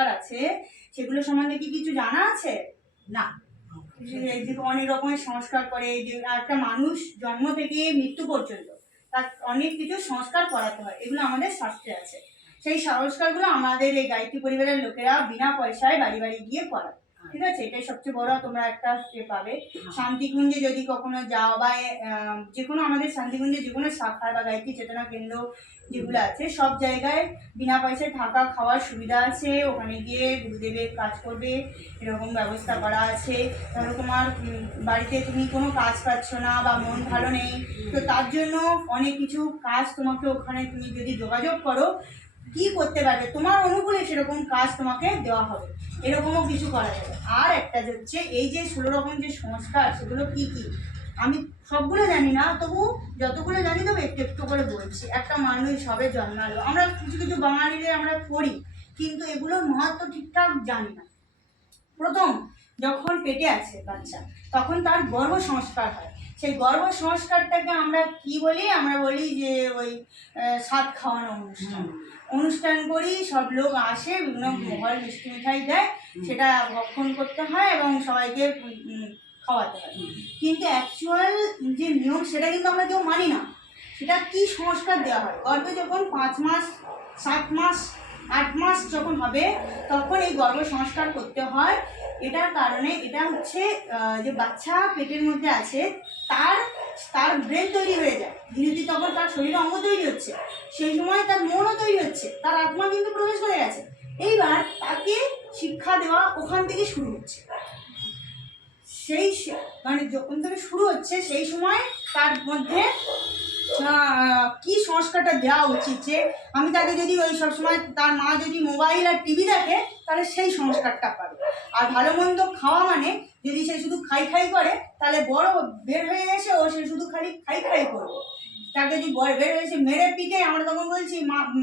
সংস্কার আছে সেগুলো সম্বন্ধে কি কিছু জানা আছে? না। এই যে অনেক রকমের সংস্কার করে, এই যে একটা মানুষ জন্ম থেকে মৃত্যু পর্যন্ত তার অনেক কিছু সংস্কার করাতে হয়, এগুলো আমাদের শাস্ত্রে আছে। সেই সংস্কারগুলো আমাদের এই গায়ত্রী পরিবারের লোকেরা বিনা পয়সায় বাড়ি বাড়ি গিয়ে করায়। ঠিক আছে, এটাই সবচেয়ে বড় তোমরা একটা পাবে। শান্তিকুঞ্জে যদি কখনো যাও বা যে কোনো আমাদের শান্তিকুঞ্জে যে কোনো শাখা বা গায়ত্রী চেতনা কেন্দ্র যেগুলো আছে সব জায়গায় বিনা পয়সায় থাকা খাওয়ার সুবিধা আছে। ওখানে গিয়ে গুরুদেবের কাজ করবে এরকম ব্যবস্থা করা আছে। ধরো তোমার বাড়িতে তুমি কোনো কাজ পাচ্ছ না বা মন ভালো নেই, তো তার জন্য অনেক কিছু কাজ তোমাকে ওখানে তুমি যদি যোগাযোগ করো কি করতে পারবে, তোমার অনুকূলে সেরকম কাজ তোমাকে দেওয়া হবে, এরকমও কিছু করা যাবে। আর একটা হচ্ছে এই যে 16 রকম যে সংস্কার সেগুলো কি কি আমি সবগুলো জানি না, তবু যতগুলো জানি তবু একটু একটু করে বলছি। একটা মানুষ সবে জন্মালো, আমরা কিছু কিছু বাঙালিরে আমরা করি কিন্তু এগুলোর মহত্ব ঠিকঠাক জানি না। প্রথম যখন পেটে আছে বাচ্চা তখন তার গর্ভ সংস্কার হয়। সেই গর্ভ সংস্কারটাকে আমরা কি বলি? আমরা বলি যে ওই সাত খাওয়ানো অনুষ্ঠান করি, সব লোক আসে, বিভিন্ন ফল মিষ্টি মিঠাই দেয়, সেটা ভক্ষণ করতে হয় এবং সবাইকে খাওয়াতে হয়। কিন্তু অ্যাকচুয়াল যে নিয়ম সেটা কিন্তু আমরা কেউ মানি না। সেটা কি সংস্কার দেওয়া হয়? গর্ভে যখন 5 মাস 7 মাস 8 মাস যখন হবে তখন এই গর্ভ সংস্কার করতে হয়। এটার কারণে এটা হচ্ছে যে বাচ্চা পেটের মধ্যে আছে তার ব্রেন তৈরি হয়ে যায় ধীরে ধীরে, তখন তার শরীরে অঙ্গ তৈরি হচ্ছে, সেই সময় তার মনও তৈরি হচ্ছে, তার আত্মা কিন্তু প্রবেশ করে গেছে। এইবার তাকে শিক্ষা দেওয়া ওখান থেকে শুরু হচ্ছে। সেই মানে যখন থেকে শুরু হচ্ছে সেই সময় তার মধ্যে কি সংস্কারটা দেওয়া উচিত, যে আমি তাকে যদি ওই সবসময় তার মা যদি মোবাইল আর টিভি দেখে তাহলে সেই সংস্কারটা পাবে। আর ভালো মন্দ খাওয়া মানে যদি সে শুধু খাই খাই করে তাহলে বড় বের হয়ে এসে ও সে শুধু খালি খাই খাই করবে। তাকে যদি বড় বের হয়ে এসে মেরে পিটে, আমরা তখন বলছি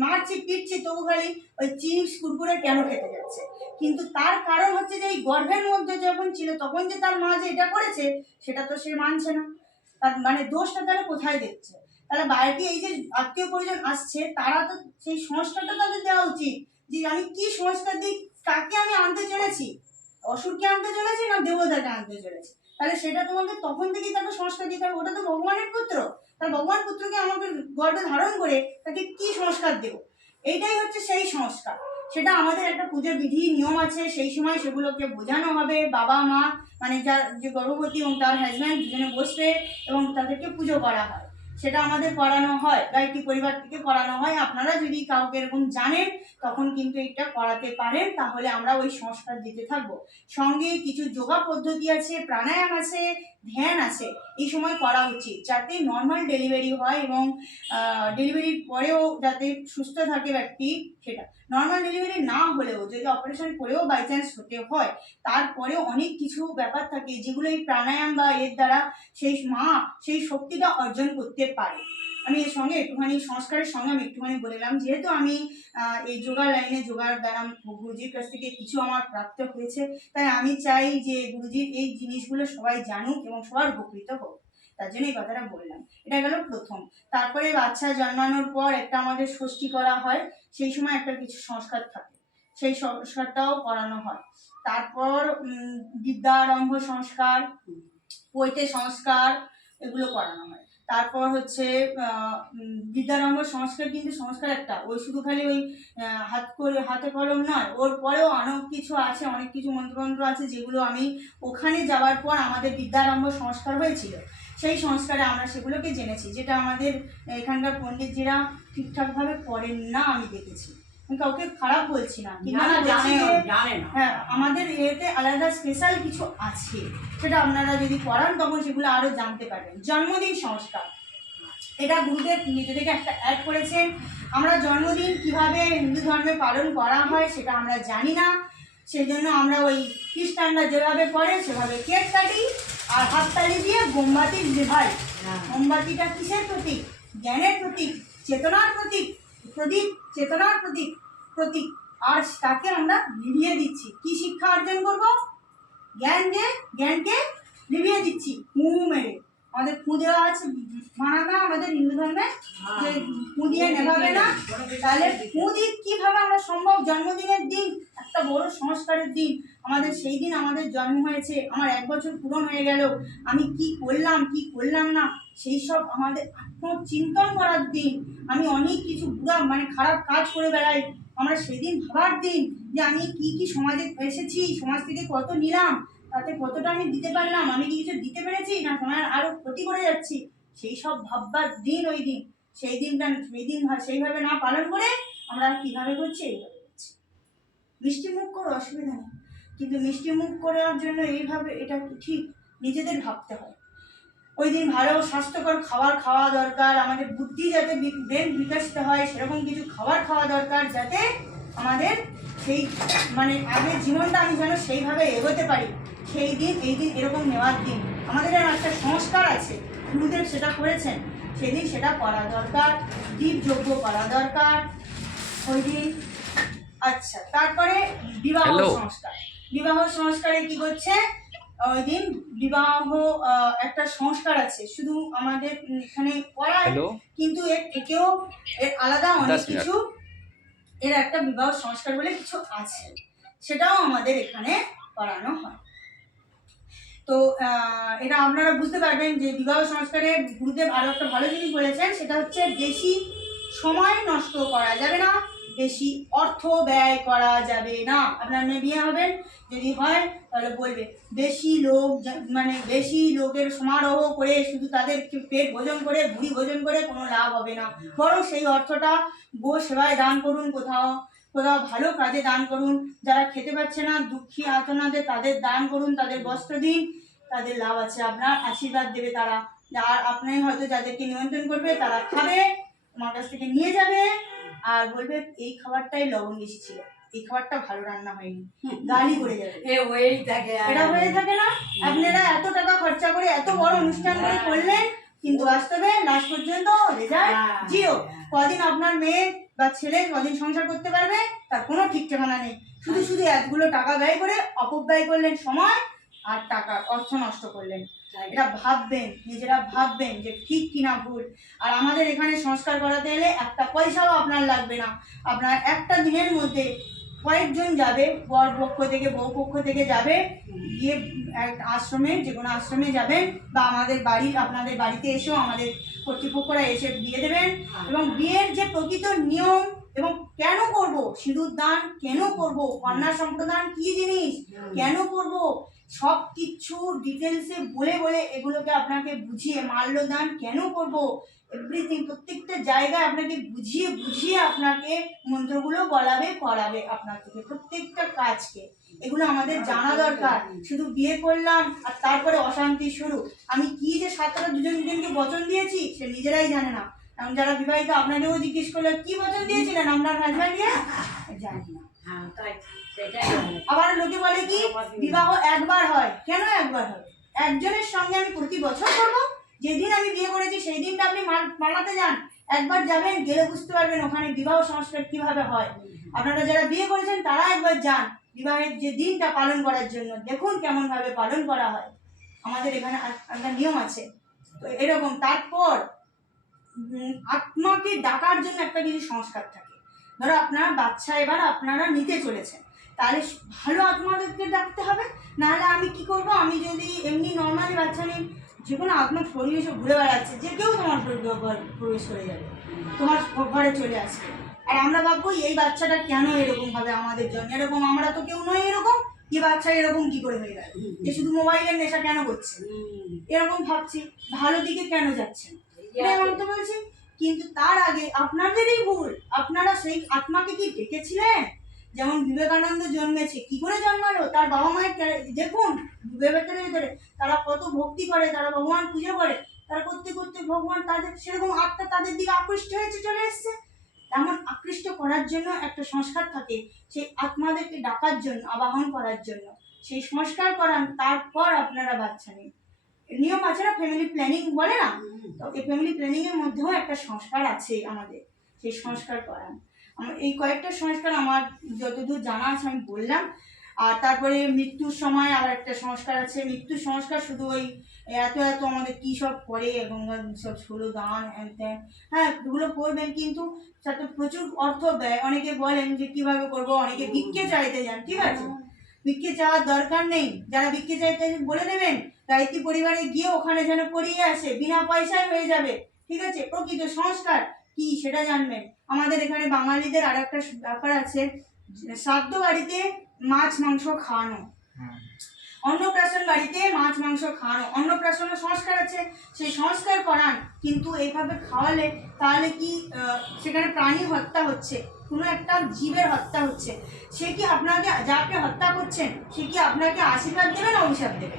মারছি পিটছি তবু খালি ওই চিপস কুরকুরে কেন খেতে যাচ্ছে? কিন্তু তার কারণ হচ্ছে যে এই গর্ভের মধ্যে যখন ছিল তখন যে তার মা যে এটা করেছে সেটা তো সে মানছে না। তার মানে দোষটা তাহলে কোথায় দেখছে? তাহলে বাড়িতে এই যে আত্মীয় পরিজন আসছে তারা তো সেই সংস্কারটা তাদের দেওয়া উচিত, যে আমি কি সংস্কার দিই, কাকে আমি আনতে চলেছি, অসুরকে আনতে চলেছি না দেবতাকে আনতে চলেছি। তাহলে সেটা তোমাকে তখন থেকেই তাকে সংস্কার দিতে হবে। ওটা তো ভগবানের পুত্র, তার ভগবান পুত্রকে আমাকে গর্ভে ধারণ করে তাকে কি সংস্কার দেব? এইটাই হচ্ছে সেই সংস্কার। সেটা আমাদের একটা পুজোর বিধি নিয়ম আছে, সেই সময় সেগুলোকে বোঝানো হবে। বাবা মা মানে যার যে গর্ভবতী এবং তার হাজব্যান্ড দুজনে বসবে এবং তাদেরকে পুজো করা হয়, সেটা আমাদের করানো হয়, গায়ত্রী পরিবার থেকে করানো হয়। আপনারা যদি কাউকে এরকম জানেন তখন কিন্তু এটা করাতে পারেন, তাহলে আমরা ওই সংস্কার দিতে থাকবো। সঙ্গে কিছু যোগা পদ্ধতি আছে, প্রাণায়াম আছে, ধ্যান আছে, এই সময় করা উচিত যাতে নর্মাল ডেলিভারি হয় এবং ডেলিভারির পরেও যাতে সুস্থ থাকে ব্যক্তি। সেটা নর্মাল ডেলিভারি না হলেও যদি অপারেশন করেও বাই চান্স হতে হয় তারপরেও অনেক কিছু ব্যাপার থাকে যেগুলো এই প্রাণায়াম বা এর দ্বারা সেই মা সেই শক্তিটা অর্জন করতে পারে। আমি এর সঙ্গে একটুখানি সংস্কারের সঙ্গে আমি একটুখানি বললাম, যেহেতু আমি এই যোগা লাইনে যোগার দ্বারা গুরুজির কাছ থেকে কিছু আমার প্রাপ্ত হয়েছে, তাই আমি চাই যে গুরুজির এই জিনিসগুলো সবাই জানুক এবং সবার উপকৃত হোক, তার জন্য এই কথাটা বললাম। এটা গেল প্রথম। তারপরে বাচ্চা জন্মানোর পর একটা আমাদের ষষ্ঠী করা হয়, সেই সময় একটা কিছু সংস্কার থাকে, সেই সংস্কারটাও করানো হয়। তারপর বিদ্যারম্ভ সংস্কার, পৈতে সংস্কার, এগুলো করানো হয়। তারপর হচ্ছে বিদ্যারম্ভ সংস্কার, কিন্তু সংস্কার একটা ওই শুধু খালি ওই হাতে কলম নয়, ওর পরেও অনেক কিছু আছে, অনেক কিছু মন্ত্রতন্ত্র আছে যেগুলো আমি ওখানে যাওয়ার পর আমাদের বিদ্যারম্ভ সংস্কার হয়েছিল, সেই সংস্কারে আমরা সেগুলোকে জেনেছি, যেটা আমাদের এখানকার পণ্ডিতজিরা ঠিকঠাকভাবে করেন না আমি দেখেছি। কাউকে খারাপ বলছি না, কিন্তু হ্যাঁ আমাদের এতে আলাদা স্পেশাল কিছু আছে, সেটা আপনারা যদি করান তখন সেগুলো আরো জানতে পারবেন। জন্মদিন সংস্কার, এটা গুরুদেব নিজে থেকে একটা অ্যাড করেছেন। আমরা জন্মদিন কিভাবে হিন্দু ধর্মে পালন করা হয় সেটা আমরা জানি না, সেই জন্য আমরা ওই খ্রিস্টানরা যেভাবে করে সেভাবে কেক কাটি আর হাততালি দিয়ে মোমবাতি নেভাই। মোমবাতিটা কিসের প্রতীক? জ্ঞানের প্রতীক, চেতনার প্রতীক, প্রদীপ চেতনার প্রতীক প্রতীক আর তাকে আমরা নিভিয়ে দিচ্ছি। কি শিক্ষা অর্জন করব? জ্ঞান, যে জ্ঞানকে নিভিয়ে দিচ্ছি ফু মেরে। আমাদের ফু দেওয়া আছে মানা না আমাদের হিন্দু ধর্মে, যে ফু দিয়ে নেভাবে না, তাহলে ফু দিক কিভাবে আমরা সম্ভব? জন্মদিনের দিন একটা বড় সংস্কারের দিন, আমাদের সেই দিন আমাদের জন্ম হয়েছে, আমার 1 বছর পূরণ হয়ে গেল, আমি কি করলাম কি করলাম না সেই সব আমাদের আত্মচিন্তন করার দিন। আমি অনেক কিছু বুড়া মানে খারাপ কাজ করে বেড়াই, আমরা সেদিন ভাবার দিন যে আমি কি কি সমাজে এসেছি, সমাজ থেকে কত নিলাম, তাতে কতটা আমি দিতে পারলাম, আমি কি কিছু দিতে পেরেছি না সমাজ আরো ক্ষতি করে যাচ্ছি, সেই সব ভাববার দিন ওই দিন। সেই দিনটা সেইভাবে না পালন করে আমরা কিভাবে করছি, এইভাবে করছি। মিষ্টি মুখ করে অসুবিধা নেই, কিন্তু মিষ্টি মুখ করার জন্য এইভাবে এটা ঠিক নিজেদের ভাবতে হয়। ওই দিন ভালো স্বাস্থ্যকর খাবার খাওয়া দরকার, আমাদের বুদ্ধি যাতে ব্রেন বিকশিত হয় সেরকম কিছু খাবার খাওয়া দরকার, যাতে আমাদের সেই মানে আগের জীবনটা আমি যেন সেইভাবে এগোতে পারি। সেই দিন এই দিন এরকম নেওয়ার দিন, আমাদের একটা সংস্কার আছে, গুরুদেব সেটা করেছেন, সেদিন সেটা করা দরকার, দীপযজ্ঞ করা দরকার ওই দিন। আচ্ছা, তারপরে বিবাহ সংস্কার। বিবাহ সংস্কারে কি করছে ওই দিন, বিবাহ একটা সংস্কার আছে, শুধু আমাদের এখানে করায়, কিন্তু এর থেকেও এর আলাদা অনেক কিছু, এর একটা বিবাহ সংস্কার বলে কিছু আছে, সেটাও আমাদের এখানে করানো হয়। তো এটা আপনারা বুঝতে পারবেন যে বিবাহ সংস্কারে গুরুদেব আরো একটা ভালো জিনিস বলেছেন, সেটা হচ্ছে বেশি সময় নষ্ট করা যাবে না, বেশি অর্থ ব্যয় করা যাবে না। আপনার মেয়ে বিয়ে হবেন যদি হয় তাহলে বলবে বেশি লোক মানে বেশি লোকের সমারোহ করে শুধু তাদের পেট ভোজন করে ভুঁড়ি ভোজন করে কোনো লাভ হবে না, বরং সেই অর্থটা গো সেবায় দান করুন, কোথাও কোথাও ভালো কাজে দান করুন, যারা খেতে পাচ্ছে না দুঃখী আতনাদের তাদের দান করুন, তাদের বস্ত্র দিন, তাদের লাভ আছে, আপনার আশীর্বাদ দেবে তারা। আর আপনি হয়তো যাদেরকে নিমন্ত্রণ করবে তারা খাবে, তোমার কাছ থেকে নিয়ে যাবে আর বলবে এই খাবারটাই লবণ বেশি ছিল, এই খাবারটা ভালো রান্না হয়নি, গালি করে যাবে। এটা হয়ে থাকে না? আপনারা এত টাকা খরচা করে এত বড় অনুষ্ঠান করে করলেন, কিন্তু বাস্তবে লাস্ট পর্যন্ত রেজাল্ট জিরো। কদিন আপনার মেয়ে বা ছেলে কদিন সংসার করতে পারবে তার কোনো ঠিক ঠিকানা নেই। শুধু শুধু এতগুলো টাকা ব্যয় করে অপব্যয় করলেন, সময় আর টাকা অর্থ নষ্ট করলেন। এটা ভাববেন, নিজেরা ভাববেন যে ঠিক কিনা ভুল। আর আমাদের এখানে সংস্কার করাতে এলে একটা পয়সাও আপনার লাগবে না, আপনার একটা দিনের মধ্যে কয়েকজন যাবে, বর পক্ষ থেকে বউ পক্ষ থেকে যাবে, গিয়ে আশ্রমে যে কোনো আশ্রমে যাবেন বা আমাদের বাড়ি আপনাদের বাড়িতে এসেও আমাদের কর্তৃপক্ষরা এসে দিয়ে দেবেন। এবং বিয়ের যে প্রকৃত নিয়ম এবং কেন করব, সিঁদুর দান কেন করব, কন্যা সম্প্রদান কি জিনিস, কেন করব, সব কিছু ডিটেলসে বলে বলে এগুলোকে আপনাকে বুঝিয়ে, মাল্যদান কেন করব, এভরিথিং প্রত্যেকটা জায়গায় আপনাকে বুঝিয়ে বুঝিয়ে আপনাকে মন্ত্রগুলো বলাবে করাবে আপনার থেকে প্রত্যেকটা কাজকে। এগুলো আমাদের জানা দরকার। শুধু বিয়ে করলাম আর তারপরে অশান্তি শুরু, আমি কি যে সাতটা দুজনকে বচন দিয়েছি সে নিজেরাই জানে না। এখন যারা বিবাহিত আপনাকেও জিজ্ঞেস করলে কি বচন দিয়েছিলেন আপনার হাজব্যান্ডকে, জানি না। আবার লোকে বলে কি বিবাহ একবার হয়, কেন একবার হয়? একজনের সঙ্গে আমি প্রতি বছর করবো? যেদিন আমি বিয়ে করেছি সেই দিনটা আপনি মানাতে যান, একবার যাবেন, গেলে বুঝতে পারবেন ওখানে বিবাহ সংস্কার কিভাবে হয়। আপনারা যারা বিয়ে করেছেন তারা একবার যান বিবাহের যে দিনটা পালন করার জন্য, দেখুন কেমন ভাবে পালন করা হয়। আমাদের এখানে একটা নিয়ম আছে তো এরকম। তারপর আত্মাকে ডাকার জন্য একটা কিছু সংস্কার থাকে। ধরো আপনার বাচ্চা এবার আপনারা নিতে চলেছেন, তাহলে ভালো আত্মাদেরকে ডাকতে হবে, নাহলে আমি কি করব, আমি যদি এমনি নর্মালি বাচ্চা নিই, যে কোনো আত্মা পরিবেশে ঘুরে বেড়াচ্ছে, যে কেউ তোমার প্রবেশ করে যাবে, তোমার ঘরে চলে আসবে, আর আমরা ভাববো এই বাচ্চাটা কেন এরকম ভাবে আমাদের জন্য এরকম, আমরা তো কেউ নয় এরকম, এই বাচ্চা এরকম কি করে হয়ে গেল, যে শুধু মোবাইলের নেশা কেন করছে, এরকম ভাবছি, ভালো দিকে কেন যাচ্ছে, এরকম তো বলছি। কিন্তু তার আগে আপনাদেরই ভুল, আপনারা সেই আত্মাকে কি ডেকেছিলেন? যেমন বিবেকানন্দ জন্মেছে, কি করে জন্মালো, তার বাবা মায়ের দেখুন বিবেকের ভিতরে তারা কত ভক্তি করে, তারা ভগবান পুজো করে, তারা করতে করতে ভগবান তাদের সেরকম আত্মা তাদের দিকে আকৃষ্ট হয়েছে, চলে এসছে। তেমন আকৃষ্ট করার জন্য একটা সংস্কার থাকে, সেই আত্মাদেরকে ডাকার জন্য, আবাহন করার জন্য সেই সংস্কার করান, তারপর আপনারা বাচ্চা নিন। নিয়ম আছে না, ফ্যামিলি প্ল্যানিং বলে না, তো এই ফ্যামিলি প্ল্যানিং এর মধ্যেও একটা সংস্কার আছে আমাদের, সেই সংস্কার করান। আমার এই কয়েকটা সংস্কার আমার যতদূর জানা আছে আমি বললাম। আর তারপরে মৃত্যুর সময় আবার একটা সংস্কার আছে। মৃত্যুর সংস্কার শুধু ওই এত এত আমাদের কী সব করে এবং সব ষোলো দান হ্যান ত্যান, হ্যাঁ এগুলো করবেন, কিন্তু সাথে প্রচুর অর্থ ব্যয়। অনেকে বলেন যে কীভাবে করবো, অনেকে ভিক্ষে চাইতে যান, ঠিক আছে, ভিক্ষে চাওয়ার দরকার নেই। যারা ভিক্ষে চাইতে বলে দেবেন গায়ত্রী পরিবারে গিয়ে ওখানে যেন পড়িয়ে আসে, বিনা পয়সায় হয়ে যাবে। ঠিক আছে, প্রকৃত সংস্কার কি সেটা জানবেন। আমাদের এখানে বাঙালিদের আর একটা ব্যাপার আছে, শ্রাদ্ধ বাড়িতে মাছ মাংস খাওয়ানো, অন্নপ্রাশন বাড়িতে মাছ মাংস খাওয়ানো, অন্নপ্রাশন সংস্কার আছে, সেই সংস্কার করান। কিন্তু এইভাবে খাওয়ালে তাহলে কি সেখানে প্রাণী হত্যা হচ্ছে, কোনো একটা জীবের হত্যা হচ্ছে। সে কি আপনাকে, যাকে হত্যা করছেন, সে কি আপনাকে আশীর্বাদ দেবে না অভিশাপ দেবে?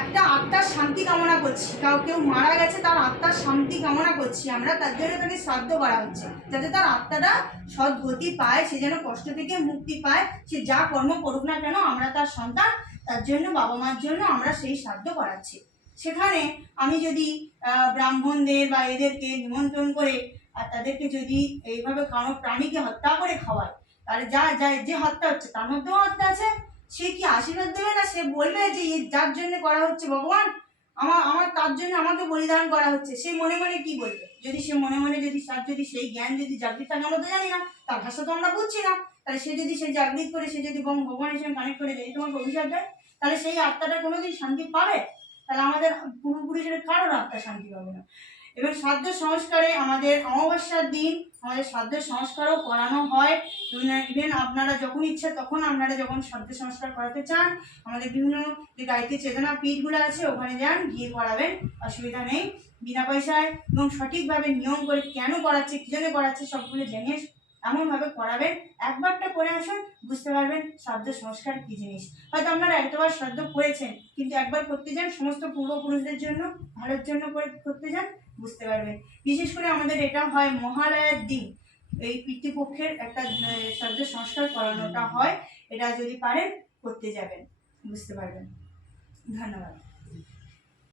একটা আত্মার শান্তি কামনা করছি, কেউ মারা গেছে, তার আত্মার শান্তি কামনা করছি আমরা, তার জন্য তাকে শ্রাদ্ধ করা হচ্ছে, যাতে তার আত্মাটা সদ্গতি পায়, সে যেন কষ্ট থেকে মুক্তি পায়। সে যা কর্ম করুক না কেন, আমরা তার সন্তান, তার জন্য বাবা মার জন্য আমরা সেই শ্রাদ্ধ করাচ্ছি। সেখানে আমি যদি ব্রাহ্মণদের বা এদেরকে নিমন্ত্রণ করে আর তাদেরকে যদি এইভাবে কোনো প্রাণীকে হত্যা করে খাওয়ায়, তাহলে যে হত্যা হচ্ছে তার মধ্যেও হত্যা আছে। সে কি আশীর্বাদ দেবে না? সে বলবে যে যার জন্য করা হচ্ছে ভগবান, আমার তার জন্য আমাকে বলিদান করা হচ্ছে। সে মনে মনে কি বলবে? যদি সে মনে মনে যদি সেই জ্ঞান যদি জাগৃত থাকে, আমরা তো জানি না, তার ভাষা তো আমরা বুঝছি না, তাহলে সে যদি জাগৃত করে, সে যদি ভগবানের সঙ্গে কানেক্ট করে যদি তোমাকে অভিশাপ দেয়, তাহলে সেই আত্মাটা কোনোদিন শান্তি পাবে? তাহলে আমাদের পূর্বপুরুষের কারোর আত্মা শান্তি পাবে না। এবার শ্রাদ্ধ সংস্কারে আমাদের অমাবস্যার দিন আমাদের শ্রাদ্ধ সংস্কারও করানো হয়। ইভেন আপনারা যখন ইচ্ছা তখন আপনারা যখন শ্রাদ্ধ সংস্কার করাতে চান, আমাদের বিভিন্ন যে গায়ত্রী চেতনা পীঠগুলো আছে ওখানে যান, গিয়ে করাবেন, অসুবিধা নেই, বিনা পয়সায় এবং সঠিকভাবে নিয়ম করে কেন করাচ্ছে, কি জন্য করাচ্ছে সবগুলো জেনে এমনভাবে করাবেন। একবারটা করে আসুন, বুঝতে পারবেন শ্রাদ্ধ সংস্কার কি জিনিস। হয়তো আপনারা একবার শ্রাদ্ধ করেছেন, কিন্তু একবার করতে যান, সমস্ত পূর্বপুরুষদের জন্য, ভালোর জন্য করতে যান, বুঝতে পারবেন। বিশেষ করে আমাদের এটা হয় মহালয়ার দিন, এই পিতৃপক্ষের একটা শ্রাদ্ধ সংস্কার করানোটা হয়। এটা যদি পারেন করতে যাবেন, বুঝতে পারবেন। ধন্যবাদ।